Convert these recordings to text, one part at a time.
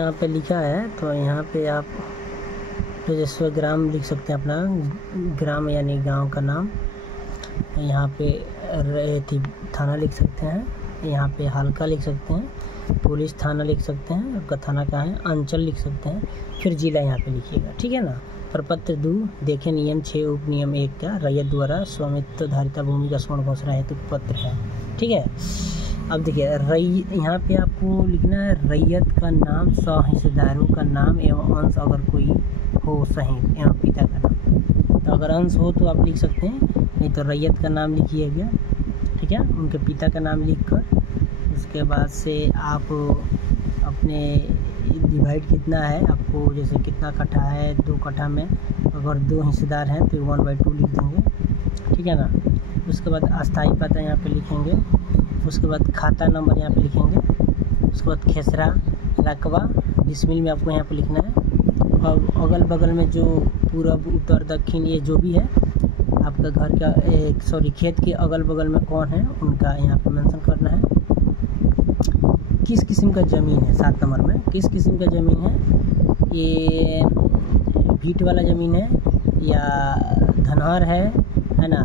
यहाँ पे लिखा है तो यहाँ पे आप राजस्व ग्राम लिख सकते हैं, अपना ग्राम यानी गांव का नाम। यहाँ पे थाना लिख सकते हैं, यहाँ पे हल्का लिख सकते हैं, पुलिस थाना लिख सकते हैं, आपका थाना कहाँ है, अंचल लिख सकते हैं, फिर जिला यहाँ पे लिखिएगा, ठीक है ना। प्रपत्र 2 देखें नियम 6 उप नियम 1 का रैयत द्वारा स्वामित्व धारिता भूमि का स्वर्ण घोषणा हेतु पत्र है, ठीक है। अब देखिए यहाँ पे आपको लिखना है रैयत का नाम, हिस्सेदारों का नाम एवं अंश अगर कोई हो सहित एवं पिता का नाम। तो अगर अंश हो तो आप लिख सकते हैं, नहीं तो रैयत का नाम लिखिएगा, ठीक है, उनके पिता का नाम लिखकर। उसके बाद से आप अपने डिवाइड कितना है आपको, जैसे कितना कट्ठा है, 2 कट्ठा में अगर 2 हिस्सेदार हैं तो 1/2 लिख देंगे, ठीक है ना। उसके बाद अस्थाई पता यहाँ पे लिखेंगे, उसके बाद खाता नंबर यहाँ पे लिखेंगे, उसके बाद खेसरा रकबा डिसमिल में आपको यहाँ पे लिखना है। और अगल बगल में जो पूरब उत्तर दक्षिण ये जो भी है आपका घर का खेत के अगल बगल में कौन है उनका यहाँ पे मेंशन करना है। किस किस्म का ज़मीन है, 7 नंबर में किस किस्म का ज़मीन है, ये भीट वाला ज़मीन है या धनहर है ना,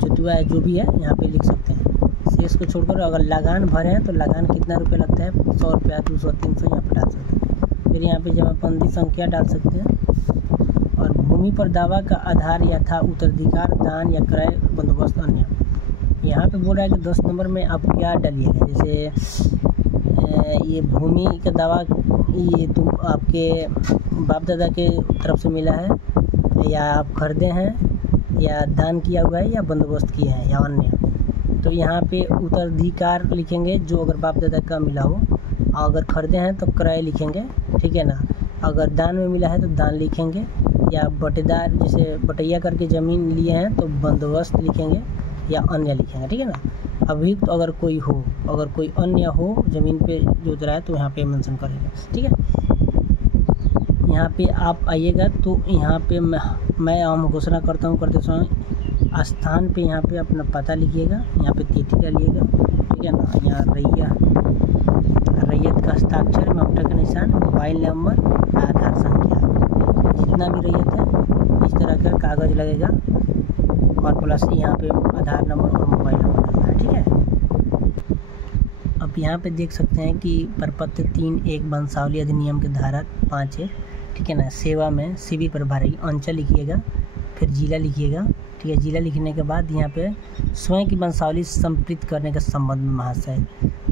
जतुआ है, जो भी है यहाँ पे लिख सकते हैं। शेष को छोड़कर अगर लगान भरे हैं तो लगान कितना रुपये लगता है, 100 रुपया, 200, 300 यहाँ पर डाल सकते हैं। फिर यहाँ पे जमाबंदी संख्या डाल सकते हैं। और भूमि पर दावा का आधार या था उत्तराधिकार, दान या क्रय बंदोबस्त अन्य। यहाँ पे बोल रहा है कि 10 नंबर में आप क्या डालिएगा, जैसे ये भूमि का दावा ये तुम आपके बाप दादा के तरफ से मिला है, या आप खरीदे हैं, या दान किया हुआ है, या बंदोबस्त किए हैं, या अन्य। तो यहाँ पे उत्तराधिकार लिखेंगे जो अगर बाप दादा का मिला हो, अगर खरीदे हैं तो क्रय लिखेंगे, ठीक है ना। अगर दान में मिला है तो दान लिखेंगे, या बटेदार जैसे बटैया करके ज़मीन लिए हैं तो बंदोबस्त लिखेंगे, या अन्य लिखेंगे, ठीक है ना। अभी तो अगर कोई हो, अगर कोई अन्य हो ज़मीन पे जो उतरा है तो यहाँ पे मेंशन करेंगे, ठीक है। यहाँ पे आप आइएगा तो यहाँ पे मैं हम घोषणा करता हूँ करते समय स्थान पे यहाँ पे अपना पता लिखिएगा, यहाँ पे तिथि डालिएगा, ठीक है ना। यहाँ रैयत का हस्ताक्षर में अंगूठे का निशान, मोबाइल नंबर, आधार संख्या, जितना भी रैयत है इस तरह का कागज़ लगेगा, और प्लस यहाँ पे आधार नंबर और मोबाइल नंबर लगना है, ठीक है। अब यहाँ पे देख सकते हैं कि प्रपत्र 3(1) वंशावली अधिनियम के धारा 5 है, ठीक है ना। सेवा में शिविर प्रभारी अंचल लिखिएगा, फिर जिला लिखिएगा, ठीक है। जिला लिखने के बाद यहाँ पे स्वयं की वंशावली संप्रेषित करने के संबंध में महाशय,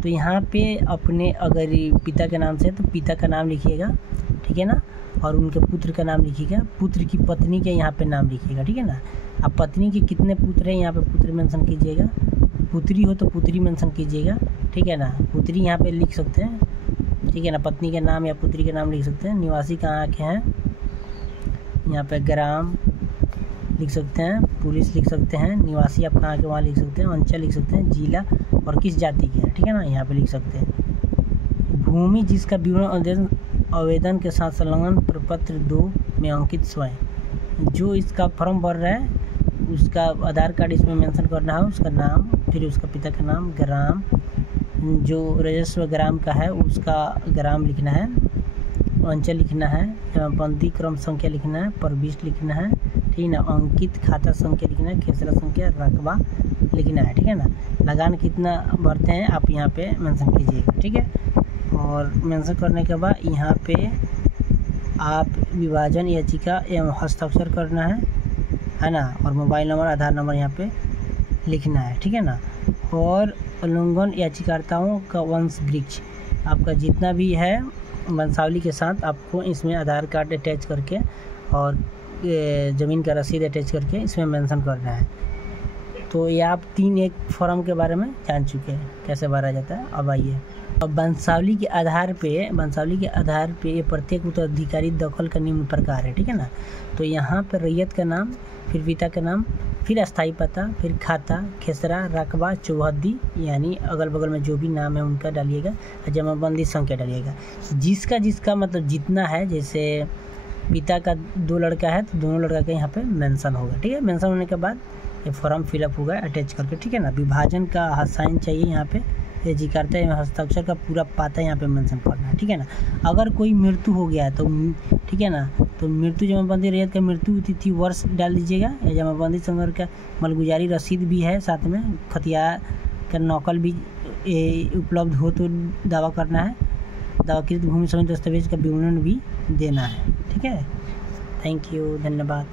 तो यहाँ पे अपने अगर पिता के नाम से तो पिता का नाम लिखिएगा, ठीक है ना। और उनके पुत्र का नाम लिखिएगा, पुत्र की पत्नी के यहाँ पे नाम लिखिएगा, ठीक है ना। अब पत्नी के कितने पुत्र हैं यहाँ पे पुत्र मेंशन कीजिएगा, पुत्री हो तो पुत्री मेंशन कीजिएगा, ठीक है ना। पुत्री यहाँ पे लिख सकते हैं, ठीक है ना, पत्नी के नाम या पुत्री के नाम लिख सकते हैं। निवासी कहाँ के हैं, यहाँ पे ग्राम लिख सकते हैं, पुलिस लिख सकते हैं, निवासी आप कहाँ के वहाँ लिख सकते हैं, अंचल लिख सकते हैं, जिला और किस जाति के हैं, ठीक है ना, यहाँ पे लिख सकते हैं। भूमि जिसका विवरण आवेदन के साथ संलग्न प्रपत्र 2 में अंकित स्वयं, जो इसका फॉर्म भर रहा है उसका आधार कार्ड इसमें मेंशन करना है, उसका नाम, फिर उसका पिता का नाम, ग्राम, जो राजस्व ग्राम का है उसका ग्राम लिखना है, अंचल लिखना है, बंदी क्रम संख्या लिखना है, प्रविष्ट लिखना है, ठीक है ना। अंकित खाता संख्या लिखना है, खेसरा संख्या, रकबा लिखना है, ठीक है ना। लगान कितना भरते हैं आप यहाँ पे मेंशन कीजिएगा, ठीक है। और मेंशन करने के बाद यहाँ पे आप विभाजन याचिका एवं हस्ताक्षर करना है ना, और मोबाइल नंबर, आधार नंबर यहाँ पे लिखना है, ठीक है ना। और उल्लंघन याचिकाकर्ताओं का वंश वृक्ष आपका जितना भी है वंशावली के साथ आपको इसमें आधार कार्ड अटैच करके और ज़मीन का रसीद अटैच करके इसमें मेंशन करना है। तो ये आप 3(1) फॉर्म के बारे में जान चुके हैं कैसे भरा जाता है। अब आइए, अब वंशावली के आधार पे ये प्रत्येक उत्तराधिकारी दखल का निम्न प्रकार है, ठीक है ना। तो यहाँ पर रैयत का नाम, फिर पिता का नाम, फिर अस्थाई पता, फिर खाता, खेसरा, रकबा, चौहद्दी यानी अगल बगल में जो भी नाम है उनका डालिएगा, जमाबंदी संख्या डालिएगा। जिसका मतलब जितना है, जैसे पिता का 2 लड़का है तो दोनों लड़का का यहाँ पे मेंशन होगा, ठीक है। मेंशन होने के बाद ये फॉर्म फिलअप होगा अटैच करके, ठीक है ना। विभाजन का साइन चाहिए यहाँ पे, रजिस्ट्रार्ता एवं हस्ताक्षर का पूरा पता यहाँ पे मेंशन करना है, ठीक है ना। अगर कोई मृत्यु हो गया है तो ठीक है ना, तो मृत्यु जमाबंदी रैयत का मृत्यु तिथि वर्ष डाल दीजिएगा, या जमाबंदी संवर का मालगुजारी रसीद भी है साथ में, खतिया का नकल भी उपलब्ध हो तो दावा करना है, दावाकृत भूमि समेत दस्तावेज का विवरण भी देना है, ठीक है। थैंक यू, धन्यवाद।